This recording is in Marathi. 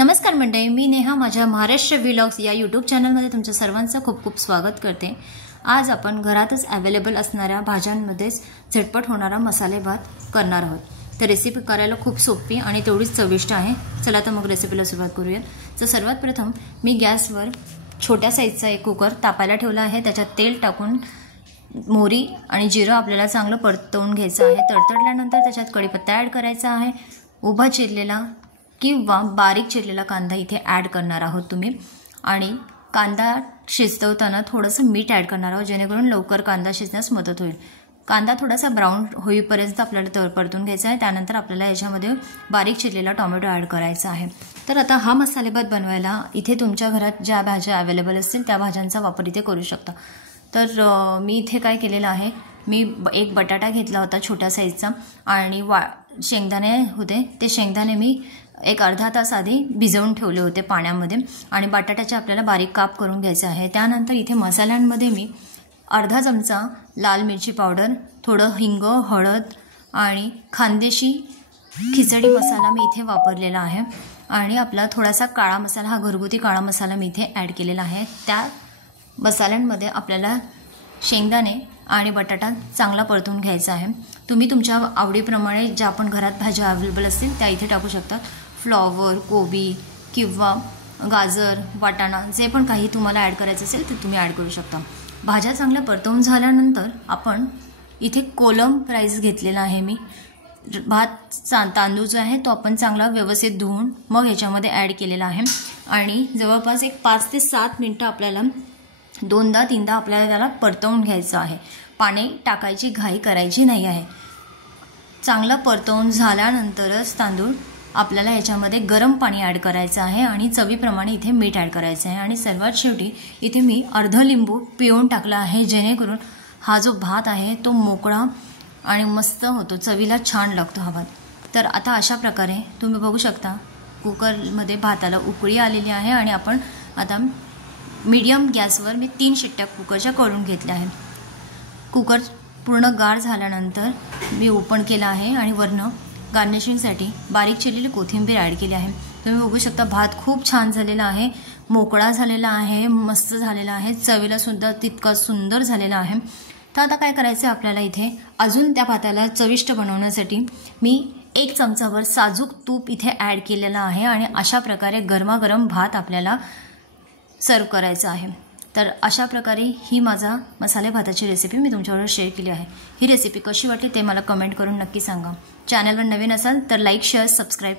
नमस्कार मंडळी, मी नेहा माझ्या महाराष्ट्र व्लॉग्स या यूट्यूब चॅनलमध्ये तुमच्या सर्वांचं खूप खूप स्वागत करते। आज आपण घरातच अवेलेबल असणाऱ्या भाज्यांमध्येच झटपट होणारा मसाले भात करणार आहोत। तर रेसिपी करायला खूप सोपी आणि तेवढीच चविष्ट आहे। चला तर मग रेसिपीला सुरुवात करूया। तर सर्वात प्रथम मी गॅसवर छोट्या साईजचा एक कुकर तापायला ठेवला आहे। त्याच्यात तेल टाकून मोहरी आणि जिरं आपल्याला चांगलं परतवून घ्यायचं आहे। तडतडल्यानंतर त्याच्यात कढीपत्ता ॲड करायचा आहे। उभा चिरलेला किंवा बारीक चिरलेला कांदा इथे ॲड करणार आहोत तुम्ही। आणि कांदा शिजवताना थोडंसं मीठ ॲड करणार आहोत, जेणेकरून लवकर कांदा शिजण्यास मदत होईल। कांदा थोडासा ब्राऊन होईपर्यंत आपल्याला परतून घ्यायचा आहे। त्यानंतर आपल्याला याच्यामध्ये बारीक चिरलेला टोमॅटो ॲड करायचा आहे। तर आता हा मसाले भात बनवायला इथे तुमच्या घरात ज्या भाज्या अवेलेबल असतील त्या भाज्यांचा वापर इथे करू शकता। तर मी इथे काय केलेलं आहे, मी एक बटाटा घेतला होता छोट्या साईजचा आणि शेंगदाणे होते। ते शेंगदाणे मी एक अर्धा तास आधी भिजवून ठेवले होते पाण्यामध्ये आणि बटाट्याचे आपल्याला बारीक काप करून घ्यायचे आहे। त्यानंतर इथे मसाल्यांमध्ये मी अर्धा चमचा लाल मिरची पावडर, थोडं हिंग, हळद आणि खानदेशी खिचडी मसाला मी इथे वापरलेला आहे। आणि आपला थोडासा काळा मसाला, हा घरगुती काळा मसाला मी इथे ॲड केलेला आहे। त्या मसाल्यांमध्ये आपल्याला शेंगदाणे आणि बटाटा चांगला परतून घ्यायचा आहे। तुम्ही तुमच्या आवडीप्रमाणे ज्या आपण घरात भाज्या अवेलेबल असतील त्या इथे टाकू शकता। फ्लॉवर, कोबी किंवा गाजर, वाटाणा जे पण काही तुम्हाला ॲड करायचं असेल ते तुम्ही ॲड करू शकता। भाज्या चांगल्या परतवून झाल्यानंतर आपण इथे कोलम राईस घेतलेला आहे मी। तांदूळ जो आहे तो आपण चांगला व्यवस्थित धुवून मग याच्यामध्ये ॲड केलेला आहे आणि जवळपास एक 5 ते 7 मिनिटं आपल्याला दोनदा तीनदा आपल्याला त्याला परतवून घ्यायचं आहे। पाणी टाकायची घाई करायची नाही आहे। चांगलं परतवून झाल्यानंतरच तांदूळ आपल्याला याच्यामध्ये गरम पाणी ॲड करायचं आहे आणि चवीप्रमाणे इथे मीठ ॲड करायचं आहे। आणि सर्वात शेवटी इथे मी अर्धा लिंबू पिळून टाकला आहे, जेणेकरून हा जो भात आहे तो मोकळा आणि मस्त होतो, चवीला छान लागतो हा भात। तर आता अशा प्रकारे तुम्ही बघू शकता कुकरमध्ये भाताला उकळी आलेली आहे आणि आपण आता मीडियम गॅसवर मी 3 शिट्ट्या कुकरच्या करून घेतल्या आहेत। कुकर पूर्ण गार झाल्यानंतर मी ओपन केला आहे आणि वरनं गार्निशिंगसाठी बारीक चिरलेली कोथिंबीर ॲड केली आहे। तुम्ही बघू शकता भात खूप छान झालेला आहे, मोकळा झालेला आहे, मस्त झालेला आहे, चवीला सुद्धा तितका सुंदर झालेला आहे। तर आता काय करायचं आहे आपल्याला, इथे अजून त्या भाताला चविष्ट बनवण्यासाठी मी 1 चमचाभर साजूक तूप इथे ॲड केलेलं आहे आणि अशा प्रकारे गरमागरम भात आपल्याला सर्व करायचं आहे। तर अशा प्रकारे ही माझा मसाले भाताची रेसिपी मी तुमच्याबरोबर शेअर केली आहे। ही रेसिपी कशी वाटली ते मला कमेंट करून नक्की सांगा। चॅनलवर नवीन असाल तर लाईक, शेअर, सबस्क्राईब